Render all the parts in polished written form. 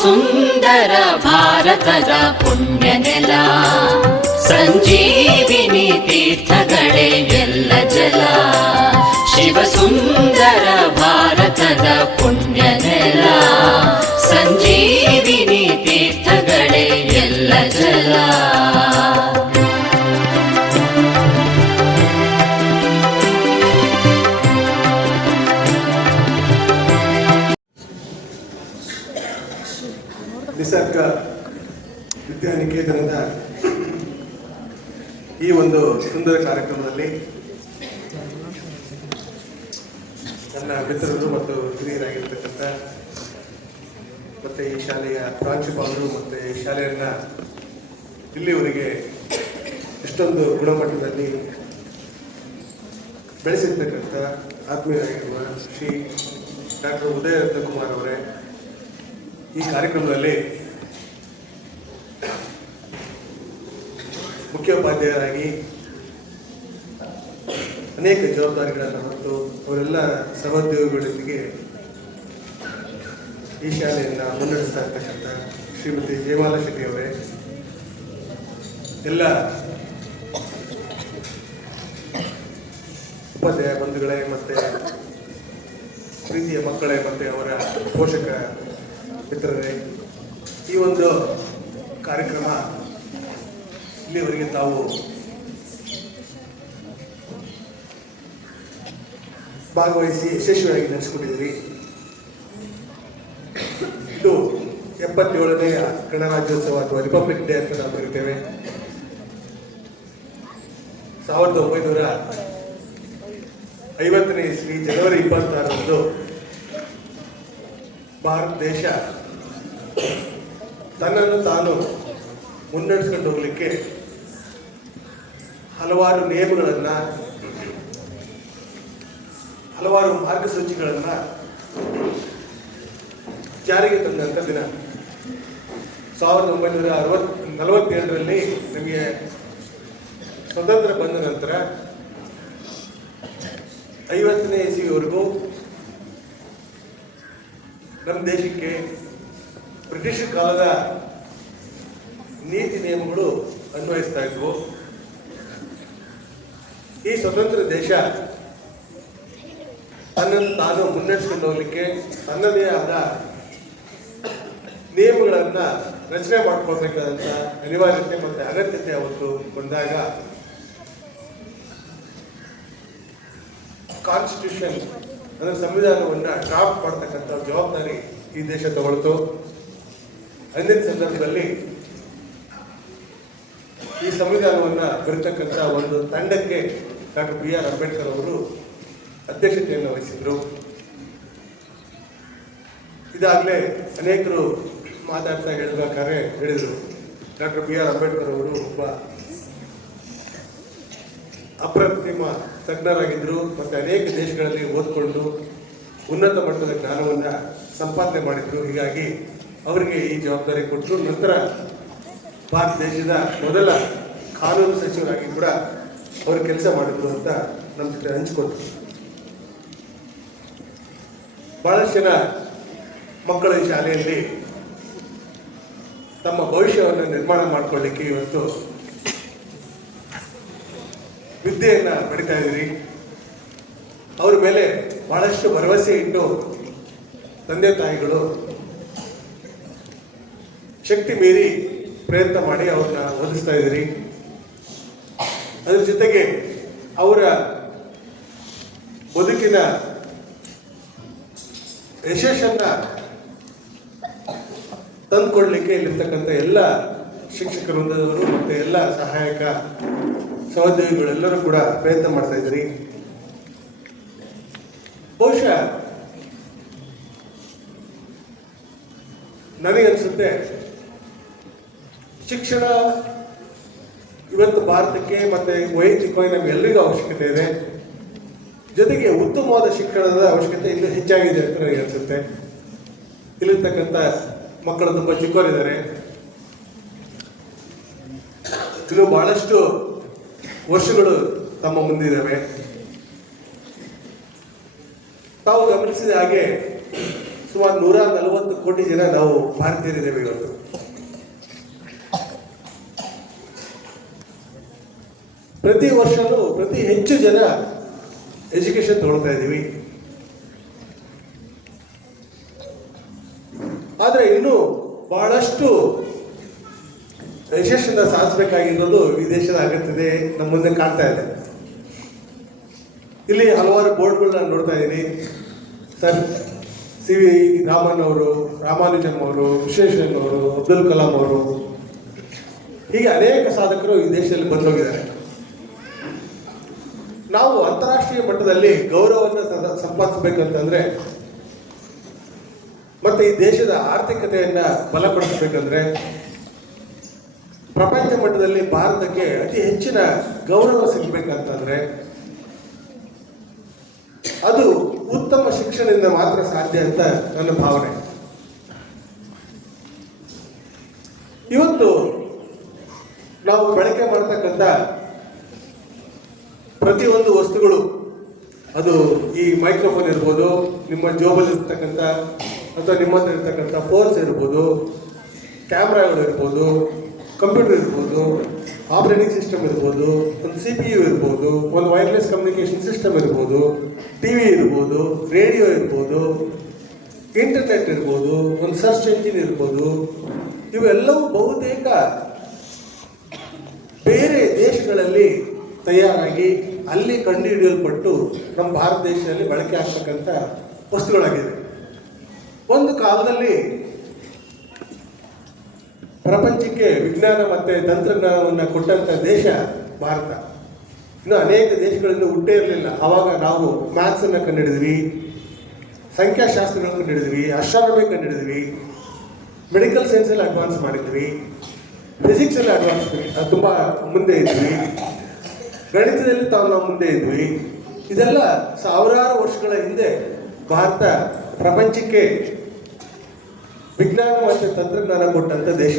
ಸುಂದರ ಭಾರತದ ಪುಣ್ಯ ನೆಲ, ಸಂಜೀವಿನಿ ತೀರ್ಥಗಳೇ ಎಲ್ಲ ಜಲ. ಶಿವ ಸುಂದರ ಭಾರತದ ಪುಣ್ಯ ನೆಲ, ಸಂಜೀವಿನಿ ತೀರ್ಥಗಳೇ ಎಲ್ಲ ಜಲ. ನಿಸರ್ಗ ವಿದ್ಯಾನಿಕೇತನದ ಈ ಒಂದು ಸುಂದರ ಕಾರ್ಯಕ್ರಮದಲ್ಲಿ ನನ್ನ ಮಿತ್ರರು ಮತ್ತು ಹಿರಿಯರಾಗಿರ್ತಕ್ಕಂಥ ಮತ್ತು ಈ ಶಾಲೆಯ ಪ್ರಾಂಶುಪಾಲರು ಮತ್ತು ಈ ಶಾಲೆಯನ್ನು ಇಲ್ಲಿವರೆಗೆ ಇಷ್ಟೊಂದು ಗುಣಮಟ್ಟದಲ್ಲಿ ಬೆಳೆಸಿರ್ತಕ್ಕಂಥ ಆತ್ಮೀಯರಾಗಿರುವ ಶ್ರೀ ಡಾಕ್ಟರ್ ಉದಯ ರತ್ನಕುಮಾರ್ ಅವರೇ, ಈ ಕಾರ್ಯಕ್ರಮದಲ್ಲಿ ಮುಖ್ಯೋಪಾಧ್ಯಾಯರಾಗಿ ಅನೇಕ ಜವಾಬ್ದಾರಿಗಳನ್ನು ಹೊತ್ತು ಅವರೆಲ್ಲ ಸಹೋದ್ಯೋಗಿಗಳೊಂದಿಗೆ ಈ ಶಾಲೆಯನ್ನು ಮುನ್ನಡೆಸ್ತಾ ಇರ್ತಕ್ಕಂಥ ಶ್ರೀಮತಿ ಜಯಮಾಲಾ ಶೆಟ್ಟಿ ಅವರೇ, ಎಲ್ಲ ಉಪಾಧ್ಯಾಯ ಬಂಧುಗಳೇ ಮತ್ತು ಪ್ರೀತಿಯ ಮಕ್ಕಳೇ ಮತ್ತು ಅವರ ಪೋಷಕ ಮಿತ್ರರೇ, ಈ ಒಂದು ಕಾರ್ಯಕ್ರಮ ಇಲ್ಲಿವರೆಗೆ ತಾವು ಭಾಗವಹಿಸಿ ಯಶಸ್ವಿಯಾಗಿ ನಡೆಸಿಕೊಂಡಿದ್ದೀರಿ. ಇದು 77ನೇ ಗಣರಾಜ್ಯೋತ್ಸವ ಅಥವಾ ರಿಪಬ್ಲಿಕ್ ಡೇ ಅಂತ ನಾವು ಕರಿತೇವೆ. 1950ನೇ ಇಸ್ವಿ ಜನವರಿ 26ರಂದು ಭಾರತ ದೇಶ ತನ್ನನ್ನು ತಾನು ಮುನ್ನಡೆಸ್ಕೊಂಡು ಹೋಗಲಿಕ್ಕೆ ಹಲವಾರು ನಿಯಮಗಳನ್ನು, ಹಲವಾರು ಮಾರ್ಗಸೂಚಿಗಳನ್ನು ಜಾರಿಗೆ ತಂದಂಥ ದಿನ. 1947ರಲ್ಲಿ ನಮಗೆ ಸ್ವತಂತ್ರ ಬಂದ ನಂತರ 50ನೇ ಇಸ್ವಿವರೆಗೂ ನಮ್ಮ ದೇಶಕ್ಕೆ ಬ್ರಿಟಿಷ್ ಕಾಲದ ನೀತಿ ನಿಯಮಗಳು ಅನ್ವಯಿಸ್ತಾ ಇದ್ವು. ಈ ಸ್ವತಂತ್ರ ದೇಶ ತನ್ನನ್ನು ತಾನು ಮುನ್ನಡೆಸ್ಕೊಂಡು ಹೋಗ್ಲಿಕ್ಕೆ ತನ್ನದೇ ಆದ ನಿಯಮಗಳನ್ನು ರಚನೆ ಮಾಡ್ಕೊಳ್ಬೇಕಾದಂಥ ಅನಿವಾರ್ಯತೆ ಮತ್ತು ಅಗತ್ಯತೆ ಅವತ್ತು ಬಂದಾಗ ಕಾನ್ಸ್ಟಿಟ್ಯೂಷನ್ ಅಂದರೆ ಸಂವಿಧಾನವನ್ನು ಡ್ರಾಫ್ಟ್ ಮಾಡ್ತಕ್ಕಂಥ ಜವಾಬ್ದಾರಿ ಈ ದೇಶ ತಗೊಳ್ತು. ಅಂದಿನ ಸಂದರ್ಭದಲ್ಲಿ ಈ ಸಂವಿಧಾನವನ್ನು ಬರೀತಕ್ಕಂಥ ಒಂದು ತಂಡಕ್ಕೆ ಡಾಕ್ಟರ್ BR ಅಂಬೇಡ್ಕರ್ ಅವರು ಅಧ್ಯಕ್ಷತೆಯನ್ನು ವಹಿಸಿದರು. ಇದಾಗಲೇ ಅನೇಕರು ಮಾತಾಡ್ತಾ ಹೇಳಬೇಕಾದ್ರೆ ಹೇಳಿದರು, ಡಾಕ್ಟರ್ BR ಅಂಬೇಡ್ಕರ್ ಅವರು ಒಬ್ಬ ಅಪ್ರತಿಮ ತಜ್ಞರಾಗಿದ್ದರು ಮತ್ತು ಅನೇಕ ದೇಶಗಳಲ್ಲಿ ಓದ್ಕೊಂಡು ಉನ್ನತ ಮಟ್ಟದ ಜ್ಞಾನವನ್ನು ಸಂಪಾದನೆ ಮಾಡಿದರು. ಹೀಗಾಗಿ ಅವರಿಗೆ ಈ ಜವಾಬ್ದಾರಿ ಕೊಟ್ಟರು. ನಂತರ ಭಾರತ ದೇಶದ ಮೊದಲ ಕಾನೂನು ಸಚಿವರಾಗಿ ಕೂಡ ಅವರು ಕೆಲಸ ಮಾಡಿದ್ರು ಅಂತ ನಮ್ಮ ಜೊತೆ ಹಂಚಿಕೊಟ್ರು. ಬಹಳಷ್ಟು ಜನ ಮಕ್ಕಳು ಈ ಶಾಲೆಯಲ್ಲಿ ತಮ್ಮ ಭವಿಷ್ಯವನ್ನು ನಿರ್ಮಾಣ ಮಾಡಿಕೊಳ್ಳಿಕ್ಕೆ ಇವತ್ತು ವಿದ್ಯೆಯನ್ನು ಪಡಿತಾ ಇದ್ದೀರಿ. ಅವ್ರ ಮೇಲೆ ಬಹಳಷ್ಟು ಭರವಸೆ ಇಟ್ಟು ತಂದೆ ತಾಯಿಗಳು ಶಕ್ತಿ ಮೀರಿ ಪ್ರಯತ್ನ ಮಾಡಿ ಅವ್ರನ್ನ ಓದಿಸ್ತಾ ಇದ್ದೀರಿ. ಅದ್ರ ಜೊತೆಗೆ ಅವರ ಬದುಕಿನ ಯಶಸ್ಸನ್ನ ತಂದುಕೊಡ್ಲಿಕ್ಕೆ ಇಲ್ಲಿರ್ತಕ್ಕಂಥ ಎಲ್ಲ ಶಿಕ್ಷಕ ವೃಂದದವರು ಮತ್ತು ಎಲ್ಲ ಸಹಾಯಕ ಸಹೋದ್ಯೋಗಿಗಳೆಲ್ಲರೂ ಕೂಡ ಪ್ರಯತ್ನ ಮಾಡ್ತಾ ಇದ್ದೀರಿ. ಬಹುಶಃ ನನಗನ್ಸುತ್ತೆ ಶಿಕ್ಷಣ ಇವತ್ತು ಭಾರತಕ್ಕೆ ಮತ್ತು ವೈಯಕ್ತಿಕವಾಗಿ ನಮಗೆಲ್ಲರಿಗೂ ಅವಶ್ಯಕತೆ ಇದೆ. ಜೊತೆಗೆ ಉತ್ತಮವಾದ ಶಿಕ್ಷಣದ ಅವಶ್ಯಕತೆ ಇನ್ನೂ ಹೆಚ್ಚಾಗಿದೆ ಅಂತ ನನಗೆ ಅನಿಸುತ್ತೆ. ಇಲ್ಲಿರ್ತಕ್ಕಂಥ ಮಕ್ಕಳು ತುಂಬ ಚಿಕ್ಕವರಿದ್ದಾರೆ. ಇನ್ನು ಬಹಳಷ್ಟು ವರ್ಷಗಳು ತಮ್ಮ ಮುಂದಿದ್ದಾವೆ. ತಾವು ಗಮನಿಸಿದ ಹಾಗೆ ಸುಮಾರು 140 ಕೋಟಿ ಜನ ನಾವು ಭಾರತೀಯರಿದ್ದೇವೆ ಇವತ್ತು. ಪ್ರತಿ ವರ್ಷನೂ ಹೆಚ್ಚು ಜನ ಎಜುಕೇಶನ್ ತಗೊಳ್ತಾ ಇದ್ದೀವಿ. ಆದರೆ ಇನ್ನೂ ಬಹಳಷ್ಟು ಯಶಸ್ಸನ್ನ ಸಾಧಿಸಬೇಕಾಗಿರೋದು ಈ ದೇಶದ ಅಗತ್ಯತೆ ನಮ್ಮ ಮುಂದೆ ಕಾಣ್ತಾ ಇದೆ. ಇಲ್ಲಿ ಹಲವಾರು ಬೋರ್ಡ್ಗಳನ್ನ ನೋಡ್ತಾ ಇದ್ದೀನಿ. ಸರ್ ಸಿ ವಿ ರಾಮನ್ ಅವರು, ರಾಮಾನುಜನ್ ಅವರು, ವಿಶ್ವೇಶ್ವರಯ್ಯ ಅವರು, ಅಬ್ದುಲ್ ಕಲಾಂ ಅವರು, ಹೀಗೆ ಅನೇಕ ಸಾಧಕರು ಈ ದೇಶದಲ್ಲಿ ಬಂದೋಗಿದ್ದಾರೆ. ನಾವು ಅಂತಾರಾಷ್ಟ್ರೀಯ ಮಟ್ಟದಲ್ಲಿ ಗೌರವವನ್ನು ಸಂಪಾದಿಸಬೇಕಂತಂದ್ರೆ ಮತ್ತೆ ಈ ದೇಶದ ಆರ್ಥಿಕತೆಯನ್ನ ಬಲಪಡಿಸಬೇಕಂದ್ರೆ ಪ್ರಪಂಚ ಮಟ್ಟದಲ್ಲಿ ಭಾರತಕ್ಕೆ ಅತಿ ಹೆಚ್ಚಿನ ಗೌರವ ಸಿಗಬೇಕಂತಂದ್ರೆ ಅದು ಉತ್ತಮ ಶಿಕ್ಷಣದಿಂದ ಮಾತ್ರ ಸಾಧ್ಯ ಅಂತ ನನ್ನ ಭಾವನೆ. ಇವತ್ತು ನಾವು ಬಳಕೆ ಮಾಡ್ತಕ್ಕಂಥ ಪ್ರತಿಯೊಂದು ವಸ್ತುಗಳು, ಅದು ಈ ಮೈಕ್ರೋಫೋನ್ ಇರ್ಬೋದು, ನಿಮ್ಮ ಜೋಬಲ್ಲಿ ಇರ್ತಕ್ಕಂಥ ಅಥವಾ ನಿಮ್ಮ ಹತ್ರ ಇರ್ತಕ್ಕಂಥ ಫೋನ್ಸ್ ಇರ್ಬೋದು, ಕ್ಯಾಮ್ರಾಗಳು ಇರ್ಬೋದು, ಕಂಪ್ಯೂಟರ್ ಇರ್ಬೋದು, ಆಪರೇಟಿಂಗ್ ಸಿಸ್ಟಮ್ ಇರ್ಬೋದು, ಒಂದು CPU ಇರ್ಬೋದು, ಒಂದು ವೈರ್ಲೆಸ್ ಕಮ್ಯುನಿಕೇಶನ್ ಸಿಸ್ಟಮ್ ಇರ್ಬೋದು, TV ಇರ್ಬೋದು, ರೇಡಿಯೋ ಇರ್ಬೋದು, ಇಂಟರ್ನೆಟ್ ಇರ್ಬೋದು, ಒಂದು ಸರ್ಚ್ ಎಂಜಿನ್ ಇರ್ಬೋದು, ಇವೆಲ್ಲವೂ ಬಹುತೇಕ ಬೇರೆ ದೇಶಗಳಲ್ಲಿ ತಯಾರಾಗಿ ಅಲ್ಲಿ ಕಂಡುಹಿಡಿಯಲ್ಪಟ್ಟು ನಮ್ಮ ಭಾರತ ದೇಶದಲ್ಲಿ ಬಳಕೆ ಆಗ್ತಕ್ಕಂಥ ವಸ್ತುಗಳಾಗಿದೆ. ಒಂದು ಕಾಲದಲ್ಲಿ ಪ್ರಪಂಚಕ್ಕೆ ವಿಜ್ಞಾನ ಮತ್ತು ತಂತ್ರಜ್ಞಾನವನ್ನು ಕೊಟ್ಟಂಥ ದೇಶ ಭಾರತ. ಇನ್ನು ಅನೇಕ ದೇಶಗಳಿಂದ ಹುಟ್ಟೇ ಇರಲಿಲ್ಲ. ಆವಾಗ ನಾವು ಮ್ಯಾಥ್ಸನ್ನು ಕಂಡುಹಿಡಿದ್ವಿ, ಸಂಖ್ಯಾಶಾಸ್ತ್ರಗಳನ್ನು ಕಂಡುಹಿಡಿದ್ವಿ, ಅಸ್ಟ್ರಾನಮಿ ಕಂಡುಹಿಡಿದ್ವಿ, ಮೆಡಿಕಲ್ ಸೈನ್ಸಲ್ಲಿ ಅಡ್ವಾನ್ಸ್ ಮಾಡಿದ್ವಿ, ಫಿಸಿಕ್ಸಲ್ಲಿ ಅಡ್ವಾನ್ಸ್ ತುಂಬ ಮುಂದೆ ಇದ್ವಿ, ಗಣಿತದಲ್ಲಿ ನಾವು ಮುಂದೆ ಇದ್ವಿ. ಇದೆಲ್ಲ ಸಾವಿರಾರು ವರ್ಷಗಳ ಹಿಂದೆ ಭಾರತ ಪ್ರಪಂಚಕ್ಕೆ ವಿಜ್ಞಾನ ಮತ್ತು ತಂತ್ರಜ್ಞಾನ ಕೊಟ್ಟಂಥ ದೇಶ.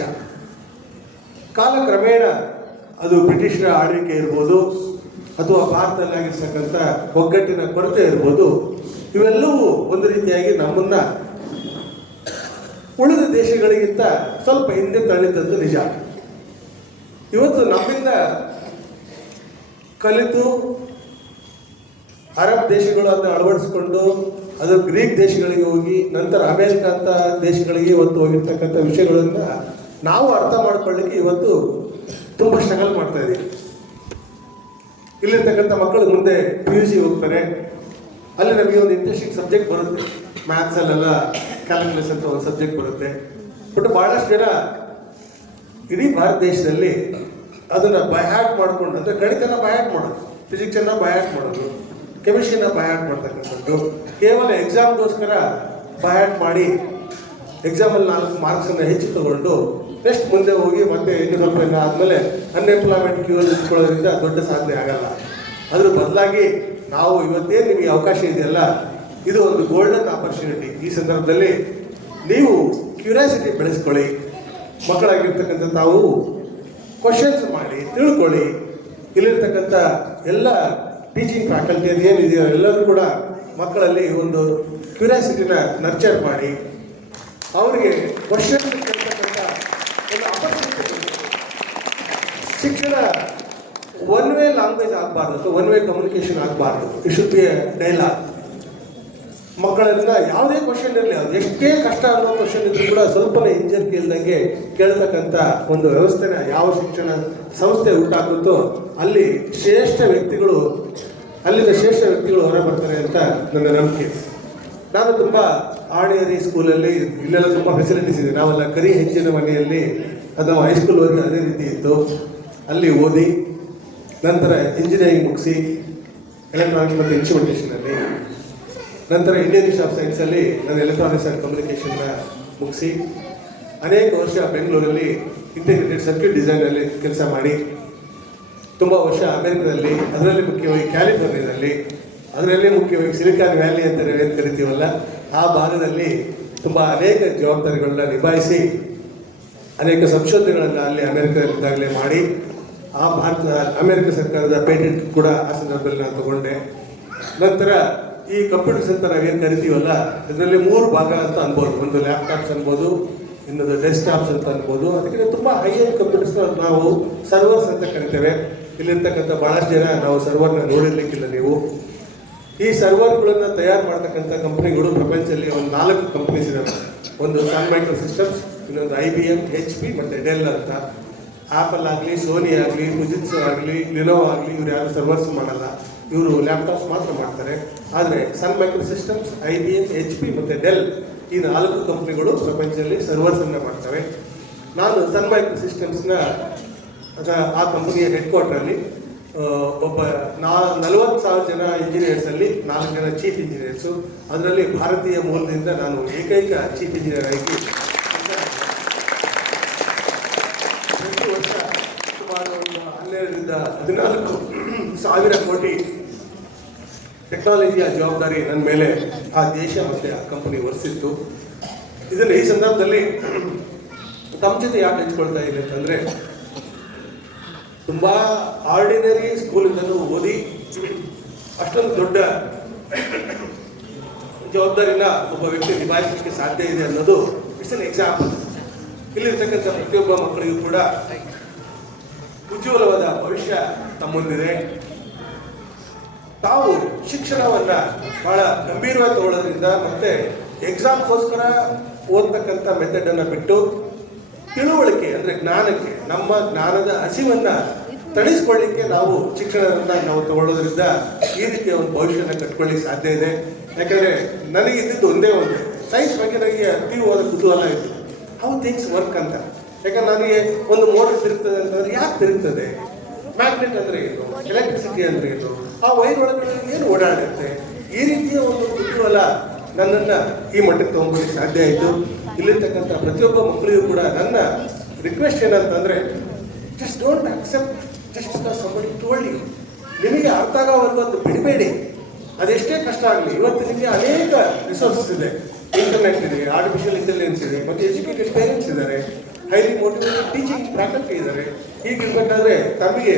ಕಾಲಕ್ರಮೇಣ ಅದು ಬ್ರಿಟಿಷರ ಆಳ್ವಿಕೆ ಇರ್ಬೋದು ಅಥವಾ ಭಾರತದಲ್ಲಾಗಿರ್ತಕ್ಕಂಥ ಒಗ್ಗಟ್ಟಿನ ಕೊರತೆ ಇರ್ಬೋದು, ಇವೆಲ್ಲವೂ ಒಂದು ರೀತಿಯಾಗಿ ನಮ್ಮನ್ನ ಉಳಿದ ದೇಶಗಳಿಗಿಂತ ಸ್ವಲ್ಪ ಹಿಂದೆ ತಳ್ಳಿದ್ದದ್ದು ನಿಜ. ಇವತ್ತು ನಮ್ಮಿಂದ ಕಲಿತು ಅರಬ್ ದೇಶಗಳು ಅದನ್ನು ಅಳವಡಿಸಿಕೊಂಡು ಅದು ಗ್ರೀಕ್ ದೇಶಗಳಿಗೆ ಹೋಗಿ ನಂತರ ಅಮೇರಿಕ ಅಂತ ದೇಶಗಳಿಗೆ ಇವತ್ತು ಹೋಗಿರ್ತಕ್ಕಂಥ ವಿಷಯಗಳನ್ನ ನಾವು ಅರ್ಥ ಮಾಡ್ಕೊಳ್ಳಿಕ್ಕೆ ಇವತ್ತು ತುಂಬ ಸ್ಟ್ರಗಲ್ ಮಾಡ್ತಾ ಇದ್ದೀವಿ. ಇಲ್ಲಿರ್ತಕ್ಕಂಥ ಮಕ್ಕಳು ಮುಂದೆ PUC ಹೋಗ್ತಾರೆ, ಅಲ್ಲಿ ನಮಗೆ ಒಂದು ಇಂಟ್ರೆಸ್ಟಿಂಗ್ ಸಬ್ಜೆಕ್ಟ್ ಬರುತ್ತೆ, ಮ್ಯಾಥ್ಸಲ್ಲೆಲ್ಲ ಕ್ಯಾಲ್ಕುಲಸ್ ಅಂತ ಒಂದು ಸಬ್ಜೆಕ್ಟ್ ಬರುತ್ತೆ. ಬಟ್ ಬಹಳಷ್ಟು ಜನ ಇಡೀ ಭಾರತ ದೇಶದಲ್ಲಿ ಅದನ್ನು ಬೈಹ್ಯಾಟ್ ಮಾಡ್ಕೊಂಡು, ಅಂದರೆ ಗಣಿತನ ಬೈಹ್ಯಾಟ್ ಮಾಡೋದು, ಫಿಸಿಕ್ಸನ್ನು ಬೈಹ್ಯಾಟ್ ಮಾಡೋದು, ಕೆಮಿಸ್ಟ್ರಿನ ಬೈಹ್ಯಾಟ್ ಮಾಡ್ತಕ್ಕಂಥದ್ದು, ಕೇವಲ ಎಕ್ಸಾಮ್ಗೋಸ್ಕರ ಬೈಹ್ಯಾಟ್ ಮಾಡಿ ಎಕ್ಸಾಮಲ್ಲಿ 4 ಮಾರ್ಕ್ಸನ್ನು ಹೆಚ್ಚು ತಗೊಂಡು ನೆಕ್ಸ್ಟ್ ಮುಂದೆ ಹೋಗಿ ಮತ್ತೆ ಇನ್ನು ಸ್ವಲ್ಪ ಆದಮೇಲೆ ಅನ್ಎಂಪ್ಲಾಯ್ಮೆಂಟ್ ಕ್ಯೂರಲ್ಲಿ ಇಟ್ಕೊಳ್ಳೋದ್ರಿಂದ ದೊಡ್ಡ ಸಾಧನೆ ಆಗಲ್ಲ. ಅದ್ರ ಬದಲಾಗಿ ನಾವು ಇವತ್ತೇನು ನಿಮಗೆ ಅವಕಾಶ ಇದೆಯಲ್ಲ, ಇದು ಒಂದು ಗೋಲ್ಡನ್ ಆಪರ್ಚುನಿಟಿ. ಈ ಸಂದರ್ಭದಲ್ಲಿ ನೀವು ಕ್ಯೂರಿಯಾಸಿಟಿ ಬೆಳೆಸ್ಕೊಳ್ಳಿ, ಮಕ್ಕಳಾಗಿರ್ತಕ್ಕಂಥ ತಾವು ಕ್ವಶನ್ಸ್ ಮಾಡಿ ತಿಳ್ಕೊಳ್ಳಿ. ಇಲ್ಲಿರ್ತಕ್ಕಂಥ ಎಲ್ಲ ಟೀಚಿಂಗ್ ಫ್ಯಾಕಲ್ಟಿ ಅದು ಏನಿದೆಯೋ ಎಲ್ಲರೂ ಕೂಡ ಮಕ್ಕಳಲ್ಲಿ ಒಂದು ಕ್ಯೂರಿಯಾಸಿಟಿನ ನರ್ಚರ್ ಮಾಡಿ ಅವರಿಗೆ ಕ್ವಶನ್ ಕೇಳ್ತಕ್ಕಂಥ ಒಂದು ಆಪರ್ಚುನಿಟಿ. ಶಿಕ್ಷಣ ಒನ್ ವೇ ಲ್ಯಾಂಗ್ವೇಜ್ ಆಗಬಾರ್ದು ಅಥವಾ ಒನ್ ವೇ ಕಮ್ಯುನಿಕೇಶನ್ ಆಗಬಾರ್ದು. It should be dialogue. ಮಕ್ಕಳನ್ನ ಯಾವುದೇ ಕ್ವಶನ್ ಇರಲಿ, ಅದು ಎಷ್ಟೇ ಕಷ್ಟ ಅನ್ನೋ ಕ್ವಶನ್ ಇದ್ರೂ ಕೂಡ ಸ್ವಲ್ಪನೇ ಹಿಂಜರಿಕೆ ಇಲ್ದಂಗೆ ಕೇಳ್ತಕ್ಕಂಥ ಒಂದು ವ್ಯವಸ್ಥೆನ ಯಾವ ಶಿಕ್ಷಣ ಸಂಸ್ಥೆ ಹುಟ್ಟಾಕುತ್ತೋ ಅಲ್ಲಿ ಅಲ್ಲಿಂದ ಶ್ರೇಷ್ಠ ವ್ಯಕ್ತಿಗಳು ಹೊರ ಬರ್ತಾರೆ ಅಂತ ನನ್ನ ನಂಬಿಕೆ. ನಾನು ತುಂಬ ಆರ್ಡಿನರಿ ಸ್ಕೂಲಲ್ಲಿ ಇಲ್ಲೆಲ್ಲ ತುಂಬ ಫೆಸಿಲಿಟೀಸ್ ಇದೆ. ನಾವೆಲ್ಲ ಕರಿ ಹೆಂಚಿನ ಮನೆಯಲ್ಲಿ ಅದು ಹೈಸ್ಕೂಲ್ವರೆಗೆ ಅದೇ ರೀತಿ ಇತ್ತು. ಅಲ್ಲಿ ಓದಿ ನಂತರ ಇಂಜಿನಿಯರಿಂಗ್ ಮುಗಿಸಿ ಎಲೆಕ್ಟ್ರಾನಿಕ್ಸ್ ಮತ್ತು ಇನ್ಸ್ಟ್ರುಮೆಂಟೇಷನಲ್ಲಿ, ನಂತರ ಇಂಡಿಯನ್ ಇನ್ಸ್ಟಿಟ್ಯೂಟ್ ಆಫ್ ಸೈನ್ಸಲ್ಲಿ ನಾನು ಎಲೆಕ್ಟ್ರಾನಿಕ್ಸ್ ಆ್ಯಂಡ್ ಕಮ್ಯುನಿಕೇಷನ್ನ ಮುಗಿಸಿ ಅನೇಕ ವರ್ಷ ಬೆಂಗಳೂರಲ್ಲಿ ಇಂಟಿಗ್ರೇಟೆಡ್ ಸರ್ಕ್ಯೂಟ್ ಡಿಸೈನಲ್ಲಿ ಕೆಲಸ ಮಾಡಿ, ತುಂಬ ವರ್ಷ ಅಮೆರಿಕದಲ್ಲಿ, ಅದರಲ್ಲಿ ಮುಖ್ಯವಾಗಿ ಕ್ಯಾಲಿಫೋರ್ನಿಯಾದಲ್ಲಿ, ಅದರಲ್ಲಿ ಮುಖ್ಯವಾಗಿ ಸಿಲಿಕಾನ್ ವ್ಯಾಲಿ ಅಂತ ಏನು ಕರಿತೀವಲ್ಲ ಆ ಭಾಗದಲ್ಲಿ ತುಂಬ ಅನೇಕ ಜವಾಬ್ದಾರಿಗಳನ್ನ ನಿಭಾಯಿಸಿ ಅನೇಕ ಸಂಶೋಧನೆಗಳನ್ನು ಅಲ್ಲಿ ಅಮೆರಿಕದಲ್ಲಿದ್ದಾಗಲೇ ಮಾಡಿ ಅಮೆರಿಕ ಸರ್ಕಾರದ ಪೇಟೆಂಟ್ ಕೂಡ ಆ ಸಂದರ್ಭದಲ್ಲಿ ನಾನು ತಗೊಂಡೆ. ನಂತರ ಈ ಕಂಪ್ಯೂಟರ್ಸ್ ಅಂತ ನಾವೇನು ಕರಿತೀವಲ್ಲ ಇದರಲ್ಲಿ 3 ಭಾಗ ಅಂತ ಅನ್ಬೋದು. ಒಂದು ಲ್ಯಾಪ್ಟಾಪ್ಸ್ ಅನ್ಬೋದು, ಇನ್ನೊಂದು ಡೆಸ್ಕ್ಟಾಪ್ಸ್ ಅಂತ ಅನ್ಬೋದು. ಅದಕ್ಕೆ ತುಂಬ ಹೈ ಎಂಡ್ ಕಂಪ್ಯೂಟರ್ಸ್ ನಾವು ಸರ್ವರ್ಸ್ ಅಂತ ಕರಿತೇವೆ. ಇಲ್ಲಿರ್ತಕ್ಕಂಥ ಬಹಳಷ್ಟು ಜನ ನಾವು ಸರ್ವರ್ನ ನೋಡಿರ್ಲಿಕ್ಕಿಲ್ಲ ನೀವು. ಈ ಸರ್ವರ್ಗಳನ್ನು ತಯಾರು ಮಾಡ್ತಕ್ಕಂಥ ಕಂಪ್ನಿಗಳು ಪ್ರಪಂಚದಲ್ಲಿ ಒಂದು 4 ಕಂಪ್ನೀಸ್ ಇದಾವೆ. ಒಂದು ಸನ್ ಮೈಕ್ರೋ ಸಿಸ್ಟಮ್ಸ್, ಇನ್ನೊಂದು IBM, HP ಮತ್ತು ಡೆಲ್ ಅಂತ. ಆಪಲ್ ಆಗಲಿ, ಸೋನಿ ಆಗಲಿ, ಫುಜಿಟ್ಸು ಆಗಲಿ, ಲಿನೋವೋ ಆಗಲಿ, ಇವ್ರು ಯಾರು ಸರ್ವರ್ಸ್ ಮಾಡಲ್ಲ, ಇವರು ಲ್ಯಾಪ್ಟಾಪ್ಸ್ ಮಾತ್ರ ಮಾಡ್ತಾರೆ. ಆದರೆ ಸನ್ ಮೈಕ್ರೋ ಸಿಸ್ಟಮ್ಸ್, IBM, HP ಮತ್ತು ಡೆಲ್ ಈ 4 ಕಂಪ್ನಿಗಳು ಪ್ರಪಂಚದಲ್ಲಿ ಸರ್ವರ್ಸನ್ನು ಮಾಡ್ತವೆ. ನಾನು ಸನ್ ಮೈಕ್ರೋ ಸಿಸ್ಟಮ್ಸ್ನ ಆ ಕಂಪನಿಯ ಹೆಡ್ ಕ್ವಾರ್ಟರಲ್ಲಿ ಒಬ್ಬ 40,000 ಜನ ಇಂಜಿನಿಯರ್ಸಲ್ಲಿ 4 ಜನ ಚೀಫ್ ಇಂಜಿನಿಯರ್ಸು, ಅದರಲ್ಲಿ ಭಾರತೀಯ ಮೂಲದಿಂದ ನಾನು ಏಕೈಕ ಚೀಫ್ ಇಂಜಿನಿಯರ್ ಆಗಿ ಪ್ರತಿ ವರ್ಷ ಸುಮಾರು 12ರಿಂದ 14,000 ಕೋಟಿ ಟೆಕ್ನಾಲಜಿಯ ಜವಾಬ್ದಾರಿ ನನ್ನ ಮೇಲೆ ಆ ದೇಶ ಮತ್ತು ಆ ಕಂಪನಿ ಹೊರಿಸಿತ್ತು. ಇದನ್ನು ಈ ಸಂದರ್ಭದಲ್ಲಿ ತಮ್ಮ ಜೊತೆ ಯಾಕೆ ಹಂಚ್ಕೊಳ್ತಾ ಇದೆ ಅಂತಂದರೆ, ತುಂಬ ಆರ್ಡಿನರಿ ಸ್ಕೂಲಿಂದಲೂ ಓದಿ ಅಷ್ಟೊಂದು ದೊಡ್ಡ ಜವಾಬ್ದಾರಿನ ಒಬ್ಬ ವ್ಯಕ್ತಿ ನಿಭಾಯಿಸಲಿಕ್ಕೆ ಸಾಧ್ಯ ಇದೆ ಅನ್ನೋದು ಇಟ್ಸ್ ಅನ್ ಎಕ್ಸಾಂಪಲ್. ಇಲ್ಲಿರ್ತಕ್ಕಂಥ ಪ್ರತಿಯೊಬ್ಬ ಮಕ್ಕಳಿಗೂ ಕೂಡ ಉಜ್ವಲವಾದ ಭವಿಷ್ಯ ತಮ್ಮೊಂದಿದೆ. ತಾವು ಶಿಕ್ಷಣವನ್ನ ಬಹಳ ಗಂಭೀರವಾಗಿ ತಗೊಳ್ಳೋದ್ರಿಂದ ಮತ್ತೆ ಎಕ್ಸಾಮ್ಗೋಸ್ಕರ ಓದ್ತಕ್ಕಂಥ ಮೆಥಡನ್ನು ಬಿಟ್ಟು ತಿಳುವಳಿಕೆ ಅಂದರೆ ಜ್ಞಾನಕ್ಕೆ, ನಮ್ಮ ಜ್ಞಾನದ ಹಸಿವನ್ನ ತಣಿಸ್ಕೊಳ್ಳಿಕ್ಕೆ ನಾವು ಶಿಕ್ಷಣವನ್ನು ನಾವು ತಗೊಳ್ಳೋದ್ರಿಂದ ಈ ರೀತಿಯ ಒಂದು ಭವಿಷ್ಯನ ಕಟ್ಕೊಳ್ಳಿಕ್ಕೆ ಸಾಧ್ಯ ಇದೆ. ಯಾಕಂದರೆ ನನಗೆ ಇದ್ದಿದ್ದು ಒಂದೇ ಒಂದು ಸೈನ್ಸ್ ಬಗ್ಗೆ ನನಗೆ ತೀವ್ರವಾದ ಕುತೂಹಲ ಇತ್ತು, ಹೌ ಥಿಂಗ್ಸ್ ವರ್ಕ್ ಅಂತ. ಯಾಕಂದ್ರೆ ನನಗೆ ಒಂದು ಮೋಟರ್ ತಿರುಗ್ತದೆ ಅಂತಂದ್ರೆ ಯಾಕೆ ತಿರುಗ್ತದೆ, ಮ್ಯಾಗ್ನೆಟ್ ಅಂದರೆ ಏನು, ಎಲೆಕ್ಟ್ರಿಸಿಟಿ ಅಂದರೆ ಏನು, ಆ ವೈರ್ ಒಳಗಡೆ ಏನು ಓಡಾಡುತ್ತೆ, ಈ ರೀತಿಯ ಒಂದು ಕುತೂಹಲ ನನ್ನನ್ನು ಈ ಮಟ್ಟಕ್ಕೆ ತಗೊಂಡ್ಬರ್ಲಿಕ್ಕೆ ಸಾಧ್ಯ ಆಯಿತು. ಇಲ್ಲಿರ್ತಕ್ಕಂಥ ಪ್ರತಿಯೊಬ್ಬ ಮಕ್ಕಳಿಗೂ ಕೂಡ ನನ್ನ ರಿಕ್ವೆಸ್ಟ್ ಏನಂತಂದರೆ, just don't accept just because somebody told you. ನಿಮಗೆ ಅರ್ಥ ಆಗೋವರೆಗೂ ಅದು ಬಿಡಬೇಡಿ, ಅದೆಷ್ಟೇ ಕಷ್ಟ ಆಗಲಿ. ಇವತ್ತು ನಿಮಗೆ ಅನೇಕ ರಿಸೋರ್ಸಸ್ ಇದೆ, ಇಂಟರ್ನೆಟ್ ಇದೆ, ಆರ್ಟಿಫಿಷಿಯಲ್ ಇಂಟೆಲಿಜೆನ್ಸ್ ಇದೆ, ಮತ್ತು ಎಜುಕೇಟೆಡ್ ಪೇರೆಂಟ್ಸ್ ಇದ್ದಾರೆ, ಹೈಲಿ ಮೋಟಿವೇಟೆಡ್ ಟೀಚಿಂಗ್ ಫ್ಯಾಕಲ್ಟಿ ಇದ್ದಾರೆ. ಹೀಗಿರ್ಬೇಕಾದ್ರೆ ತಮಗೆ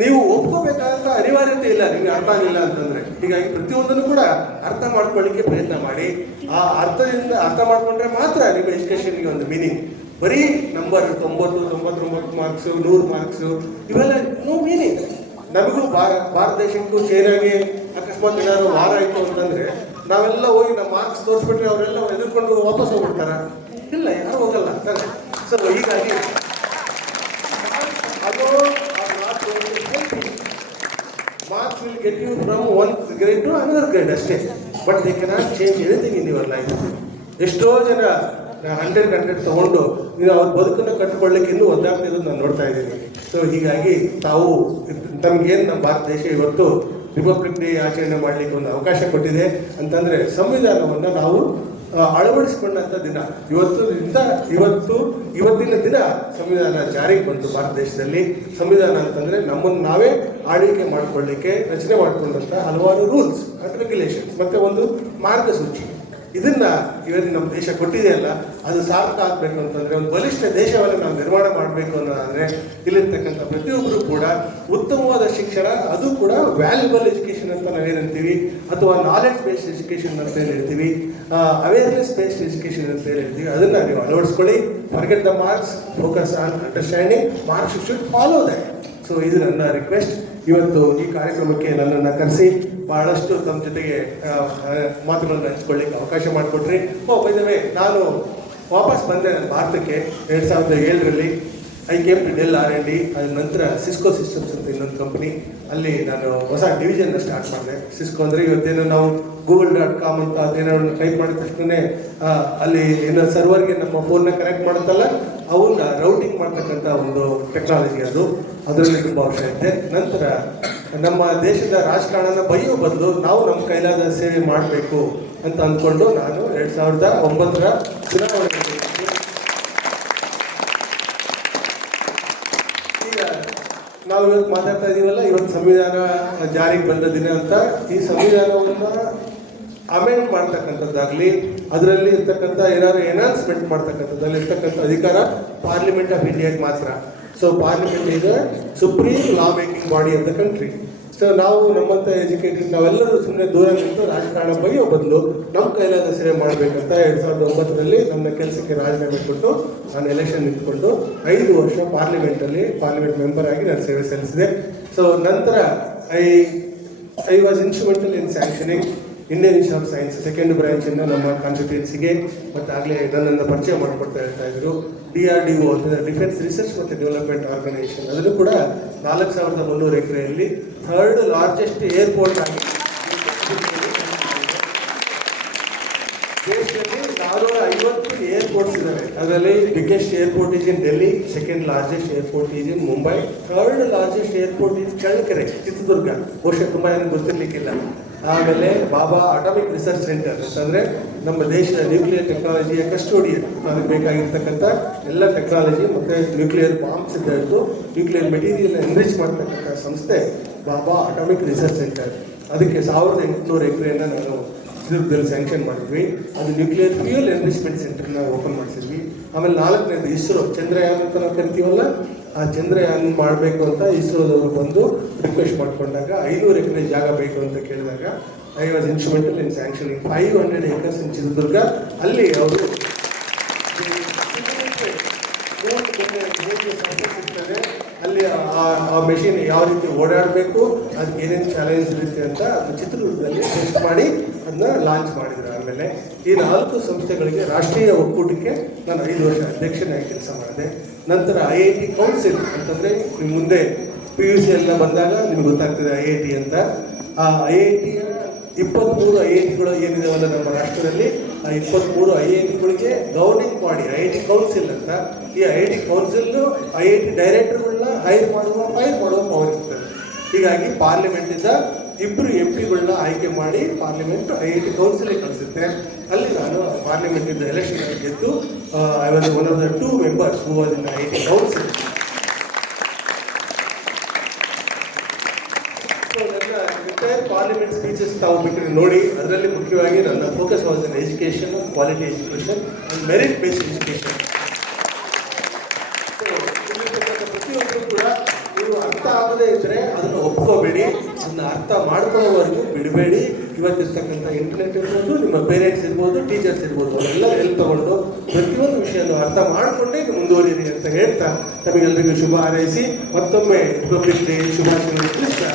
ನೀವು ಒಪ್ಕೋಬೇಕಾದಂಥ ಅನಿವಾರ್ಯತೆ ಇಲ್ಲ ನಿಮಗೆ ಅರ್ಥ ಆಗಿಲ್ಲ ಅಂತಂದರೆ. ಹೀಗಾಗಿ ಪ್ರತಿಯೊಂದನ್ನು ಕೂಡ ಅರ್ಥ ಮಾಡ್ಕೊಳ್ಳಿಕ್ಕೆ ಪ್ರಯತ್ನ ಮಾಡಿ. ಆ ಅರ್ಥದಿಂದ ಅರ್ಥ ಮಾಡಿಕೊಂಡ್ರೆ ಮಾತ್ರ ನಿಮ್ಮ ಎಜುಕೇಷನ್ಗೆ ಒಂದು ಮೀನಿಂಗ್. ಬರೀ ನಂಬರ್ 90, 99 ಮಾರ್ಕ್ಸು, 100 ಮಾರ್ಕ್ಸು ಇವೆಲ್ಲ ನೋ ಮೀನಿಂಗ್. ನಮಗೂ ಭಾರತ ದೇಶಕ್ಕೂ ಚೈನಾಗೆ ಅಕಸ್ಮಾತ್ ಏನಾದ್ರು ವಾರ ಆಯಿತು ಅಂತಂದರೆ ನಾವೆಲ್ಲ ಹೋಗಿ ನಮ್ಮ ಮಾರ್ಕ್ಸ್ ತೋರಿಸ್ಬಿಟ್ರೆ ಅವರೆಲ್ಲ ಎದುರ್ಕೊಂಡು ವಾಪಸ್ ಹೋಗ್ಬಿಡ್ತಾರ? ಇಲ್ಲ, ಯಾರು ಹೋಗಲ್ಲ. ಸೊ ಹೀಗಾಗಿ ಅದು marks will get you from one grade to another grade ಅಷ್ಟೇ, but they cannot change anything in your life. ಎಷ್ಟೋ ಜನ 100 ತಗೊಂಡು ನೀವು ಅವ್ರ ಬದುಕನ್ನು ಕಟ್ಟಿಕೊಳ್ಳಿಕ್ಕೆ ಇನ್ನೂ ಒದ್ದಾಗ್ತಿರೋದು ನಾನು ನೋಡ್ತಾ ಇದ್ದೀನಿ. ಸೊ ಹೀಗಾಗಿ ತಾವು ತಮಗೇನು ನಮ್ಮ ಭಾರತ ದೇಶ ಇವತ್ತು ರಿಪಬ್ಲಿಕ್ ಡೇ ಆಚರಣೆ ಮಾಡಲಿಕ್ಕೆ ಒಂದು ಅವಕಾಶ ಕೊಟ್ಟಿದೆ ಅಂತಂದರೆ, ಸಂವಿಧಾನವನ್ನು ನಾವು ಅಳವಡಿಸಿಕೊಂಡಂಥ ದಿನ ಇವತ್ತಿನ ದಿನ ಸಂವಿಧಾನ ಜಾರಿಗೆ ಬಂತು ಭಾರತ ದೇಶದಲ್ಲಿ. ಸಂವಿಧಾನ ಅಂತಂದರೆ ನಮ್ಮನ್ನು ನಾವೇ ಆಳ್ವಿಕೆ ಮಾಡಿಕೊಳ್ಳಿಕ್ಕೆ ರಚನೆ ಮಾಡಿಕೊಂಡಂಥ ಹಲವಾರು ರೂಲ್ಸ್ ಅಂಡ್ ರೆಗ್ಯುಲೇಷನ್ಸ್ ಮತ್ತು ಒಂದು ಮಾರ್ಗಸೂಚಿ. ಇದನ್ನ ಇವತ್ತು ನಮ್ಮ ದೇಶ ಕೊಟ್ಟಿದೆಯಲ್ಲ, ಅದು ಸಾರ್ಥಕ ಆಗಬೇಕು ಅಂತಂದರೆ, ಒಂದು ಬಲಿಷ್ಠ ದೇಶವನ್ನು ನಾವು ನಿರ್ಮಾಣ ಮಾಡಬೇಕು ಅನ್ನೋದಾದರೆ ಇಲ್ಲಿರ್ತಕ್ಕಂಥ ಪ್ರತಿಯೊಬ್ಬರು ಕೂಡ ಉತ್ತಮವಾದ ಶಿಕ್ಷಣ, ಅದು ಕೂಡ ವ್ಯಾಲ್ಯೂಬಲ್ ಎಜುಕೇಷನ್ ಅಂತ ನಾವೇನಂತೀವಿ, ಅಥವಾ ನಾಲೆಡ್ಜ್ ಬೇಸ್ಡ್ ಎಜುಕೇಷನ್ ಅಂತ ಹೇಳ್ತೀವಿ, ಅವೇರ್ನೆಸ್ ಬೇಸ್ಡ್ ಎಜುಕೇಷನ್ ಅಂತ ಹೇಳ್ತೀವಿ, ಅದನ್ನು ನೀವು ಅಳವಡಿಸ್ಕೊಳ್ಳಿ. Forget the marks, focus on understanding, marks should follow that. So ಇದು ನನ್ನ ರಿಕ್ವೆಸ್ಟ್. ಇವತ್ತು ಈ ಕಾರ್ಯಕ್ರಮಕ್ಕೆ ನನ್ನನ್ನು ಕರೆಸಿ ಬಹಳಷ್ಟು ತಮ್ಮ ಜೊತೆಗೆ ಮಾತುಗಳನ್ನು ಹಂಚ್ಕೊಳ್ಳಿಕ್ಕೆ ಅವಕಾಶ ಮಾಡಿಕೊಟ್ರಿ. ಬೈದವೇ, ನಾನು ವಾಪಸ್ ಬಂದೆ ನನ್ನ ಭಾರತಕ್ಕೆ 2007ರಲ್ಲಿ. I came to Dell R&D. ಅದ್ರ ನಂತರ ಸಿಸ್ಕೋ ಸಿಸ್ಟಮ್ಸ್ ಅಂತ ಇನ್ನೊಂದು ಕಂಪ್ನಿ, ಅಲ್ಲಿ ನಾನು ಹೊಸ ಡಿವಿಷನ್ನ ಸ್ಟಾರ್ಟ್ ಮಾಡಿದೆ. ಸಿಸ್ಕೋ ಅಂದರೆ ಇವತ್ತೇನೋ ನಾವು google.com ಅಂತ ಅದೇನೋ ಟೈಪ್ ಮಾಡಿದ ತಕ್ಷಣ ಅಲ್ಲಿ ಏನೋ ಸರ್ವರ್ಗೆ ನಮ್ಮ ಫೋನ್ನ ಕನೆಕ್ಟ್ ಮಾಡುತ್ತಲ್ಲ, ಅವನ್ನ ರೌಟಿಂಗ್ ಮಾಡ್ತಕ್ಕಂಥ ಒಂದು ಟೆಕ್ನಾಲಜಿ ಅದು. ಅದರಲ್ಲಿ ತುಂಬ ವರ್ಷ ಇದೆ. ನಂತರ ನಮ್ಮ ದೇಶದ ರಾಜಕಾರಣನ ಬೈಯೋ ಬದಲು ನಾವು ನಮ್ಮ ಕೈಲಾದ ಸೇವೆ ಮಾಡಬೇಕು ಅಂತ ಅಂದ್ಕೊಂಡು ನಾನು 2009ರ ಚುನಾವಣೆ. ಈಗ ನಾವು ಇವತ್ತು ಮಾತಾಡ್ತಾ ಇದೀವಲ್ಲ, ಇವತ್ತು ಸಂವಿಧಾನ ಜಾರಿಗೆ ಬಂದ ದಿನ ಅಂತ. ಈ ಸಂವಿಧಾನವನ್ನು ಅಮೆಂಡ್ ಮಾಡ್ತಕ್ಕಂಥದ್ದಾಗಲಿ, ಅದರಲ್ಲಿ ಇರ್ತಕ್ಕಂಥ ಏನಾದ್ರು ಎನ್ಹಾನ್ಸ್ಮೆಂಟ್ ಮಾಡ್ತಕ್ಕಂಥದ್ದಲ್ಲಿ ಇರ್ತಕ್ಕಂಥ ಅಧಿಕಾರ ಪಾರ್ಲಿಮೆಂಟ್ ಆಫ್ ಇಂಡಿಯಾಗೆ ಮಾತ್ರ. So parliament is supreme law making body of the country. So ನಾವು ನಮ್ಮಂಥ ಎಜುಕೇಟೆಡ್ ನಾವೆಲ್ಲರೂ ಸುಮ್ಮನೆ ದೂರ ನಿಂತು ರಾಜಕಾರಣ ಬಗೆಯೋ ಬದಲು ನಮ್ಮ ಕೈಲಾದ ಸೇವೆ ಮಾಡಬೇಕಂತ 2009ರಲ್ಲಿ ನನ್ನ ಕೆಲಸಕ್ಕೆ ರಾಜೀನಾಮೆ ಕೊಟ್ಟು ನಾನು ಎಲೆಕ್ಷನ್ ನಿಂತ್ಕೊಂಡು 5 ವರ್ಷ ಪಾರ್ಲಿಮೆಂಟ್ ಮೆಂಬರ್ ಆಗಿ ನಾನು ಸೇವೆ ಸಲ್ಲಿಸಿದೆ. ಸೊ ನಂತರ I was instrumental in sanctioning Indian Institute of Science second ಬ್ರಾಂಚನ್ನು ನಮ್ಮ ಕಾನ್ಸ್ಟಿಟ್ಯೂನ್ಸಿಗೆ ಮತ್ತು ಆಗಲೇ ನನ್ನನ್ನು ಪರಿಚಯ ಮಾಡಿಕೊಡ್ತಾ ಹೇಳ್ತಾ ಇದ್ರು. DRDO ಅಂತಂದರೆ ಡಿಫೆನ್ಸ್ ರಿಸರ್ಚ್ ಮತ್ತು ಡೆವಲಪ್ಮೆಂಟ್ ಆರ್ಗನೈಸೇಷನ್, ಅದನ್ನು ಕೂಡ 4300 ಎಕರೆಯಲ್ಲಿ 3rd ಲಾರ್ಜೆಸ್ಟ್ ಏರ್ಪೋರ್ಟ್ ಆಗಿ ದೇಶದಲ್ಲಿ 450 ಏರ್ಪೋರ್ಟ್ಸ್ ಇದ್ದಾವೆ. ಅದರಲ್ಲಿ biggest airport is in Delhi, second largest airport is in Mumbai, 3rd largest airport is Challakere Chitradurga. ಬಹುಶಃ ತುಂಬ ಏನಕ್ಕೆ ಗೊತ್ತಿರಲಿಕ್ಕಿಲ್ಲ. ಆಮೇಲೆ ಬಾಬಾ ಅಟಾಮಿಕ್ ರಿಸರ್ಚ್ ಸೆಂಟರ್ ಅಂತಂದರೆ ನಮ್ಮ ದೇಶದ ನ್ಯೂಕ್ಲಿಯರ್ ಟೆಕ್ನಾಲಜಿಯ ಕಸ್ಟೋಡಿಯನ್, ಅದಕ್ಕೆ ಬೇಕಾಗಿರ್ತಕ್ಕಂಥ ಎಲ್ಲ ಟೆಕ್ನಾಲಜಿ ಮತ್ತು ನ್ಯೂಕ್ಲಿಯರ್ ಬಾಂಬ್ಸ್ ಇದ್ದು ನ್ಯೂಕ್ಲಿಯರ್ ಮೆಟೀರಿಯಲ್ ಎನ್ರಿಚ್ ಮಾಡ್ತಕ್ಕಂಥ ಸಂಸ್ಥೆ ಬಾಬಾ ಅಟಾಮಿಕ್ ರಿಸರ್ಚ್ ಸೆಂಟರ್. ಅದಕ್ಕೆ 1800 ಎಕರೆಯನ್ನು ನಾನು ಚಿತ್ರದುರ್ಗದಲ್ಲಿ ಸ್ಯಾಂಕ್ಷನ್ ಮಾಡಿದ್ವಿ. ಅದು ನ್ಯೂಕ್ಲಿಯರ್ ಫ್ಯೂಯಲ್ ಎನ್ರಿಚ್ಮೆಂಟ್ ಸೆಂಟರ್ನ ಓಪನ್ ಮಾಡಿಸಿದ್ವಿ. ಆಮೇಲೆ 4ನೇದು ಇಸ್ರೋ ಚಂದ್ರಯಾನ ಅಂತ ನಾವು ಕರಿತೀವಲ್ಲ, ಆ ಚಂದ್ರಯಾನ ಮಾಡಬೇಕು ಅಂತ ಇಸ್ರೋದವರು ಬಂದು ರಿಕ್ವೆಸ್ಟ್ ಮಾಡ್ಕೊಂಡಾಗ 500 ಎಕರೆ ಜಾಗ ಬೇಕು ಅಂತ ಕೇಳಿದಾಗ I was instrumental in sanctioning 500 acres ಇನ್ ಚಿತ್ರದುರ್ಗ. ಅಲ್ಲಿ ಅವರು ಅಲ್ಲಿ ಆ ಮೆಷಿನ್ ಯಾವ ರೀತಿ ಓಡಾಡಬೇಕು, ಅದಕ್ಕೆ ಏನೇನು ಚಾಲೆಂಜ್ ಇರುತ್ತೆ ಅಂತ ಅದು ಚಿತ್ರದುರ್ಗದಲ್ಲಿ ಟೆಸ್ಟ್ ಮಾಡಿ ಅದನ್ನ ಲಾಂಚ್ ಮಾಡಿದ್ರು. ಆಮೇಲೆ ಈ 4 ಸಂಸ್ಥೆಗಳಿಗೆ ರಾಷ್ಟ್ರೀಯ ಒಕ್ಕೂಟಕ್ಕೆ ನಾನು 5 ವರ್ಷ ಅಧ್ಯಕ್ಷನಾಗಿ ಕೆಲಸ ಮಾಡಿದೆ. ನಂತರ IIT ಕೌನ್ಸಿಲ್ ಅಂತಂದರೆ ನಿಮ್ಮ ಮುಂದೆ PUC ಎಲ್ಲ ಬಂದಾಗ ನಿಮ್ಗೆ ಗೊತ್ತಾಗ್ತದೆ IIT ಅಂತ. ಆ IITಯ 23 IITಗಳು ಏನಿದಾವಲ್ಲ ನಮ್ಮ ರಾಷ್ಟ್ರದಲ್ಲಿ, ಆ 23 IITಗಳಿಗೆ ಗವರ್ನಿಂಗ್ ಬಾಡಿ IIT ಕೌನ್ಸಿಲ್ ಅಂತ. ಈ IIT ಕೌನ್ಸಿಲ್ IIT ಡೈರೆಕ್ಟರ್ಗಳನ್ನ ಫೈರ್ ಮಾಡುವ ಪವರ್ ಇರ್ತದೆ. ಹೀಗಾಗಿ ಪಾರ್ಲಿಮೆಂಟಿಂದ 2 MPಗಳನ್ನ ಆಯ್ಕೆ ಮಾಡಿ ಪಾರ್ಲಿಮೆಂಟ್ IIT ಕೌನ್ಸಿಲಿಗೆ ಕಳಿಸುತ್ತೆ. ಅಲ್ಲಿ ನಾನು ಪಾರ್ಲಿಮೆಂಟಿಂದ ಎಲೆಕ್ಷನ್ ಗೆದ್ದು I was one of the 2 members who was in IIT council. Parliament speeches ತಾವು ಬೇಕಾದ್ರೆ ನೋಡಿ. ಅದರಲ್ಲಿ ಮುಖ್ಯವಾಗಿ ನನ್ನ focus was in education, quality education and merit based education. ಪ್ರತಿಯೊಬ್ಬರು ಕೂಡ ನೀವು ಅರ್ಥ ಆಗದೇ ಇದ್ದರೆ ಅದನ್ನು ಒಪ್ಕೋಬೇಡಿ, ಅದನ್ನ ಅರ್ಥ ಮಾಡ್ಕೊಳ್ಳೋವರೆಗೂ ಬಿಡಬೇಡಿ. ಇವತ್ತಿರ್ತಕ್ಕಂಥ ಇಂಟರ್ನೆಟ್ ಇರ್ಬೋದು, ನಿಮ್ಮ ಪೇರೆಂಟ್ಸ್ ಇರ್ಬೋದು, ಟೀಚರ್ಸ್ ಇರ್ಬೋದು, ಅವರೆಲ್ಲ ಹೆಲ್ಪ್ ತಗೊಂಡು ಪ್ರತಿಯೊಂದು ವಿಷಯವನ್ನು ಅರ್ಥ ಮಾಡಿಕೊಂಡೇ ಮುಂದುವರಿಯಿರಿ ಅಂತ ಹೇಳ್ತಾ ತಮಗೆಲ್ಲರಿಗೂ ಶುಭ ಹಾರೈಸಿ ಮತ್ತೊಮ್ಮೆ ರಿಪಬ್ಲಿಕ್ ಡೇ ಶುಭಾಶಯಗಳನ್ನು ತಿಳಿಸ್ತಾ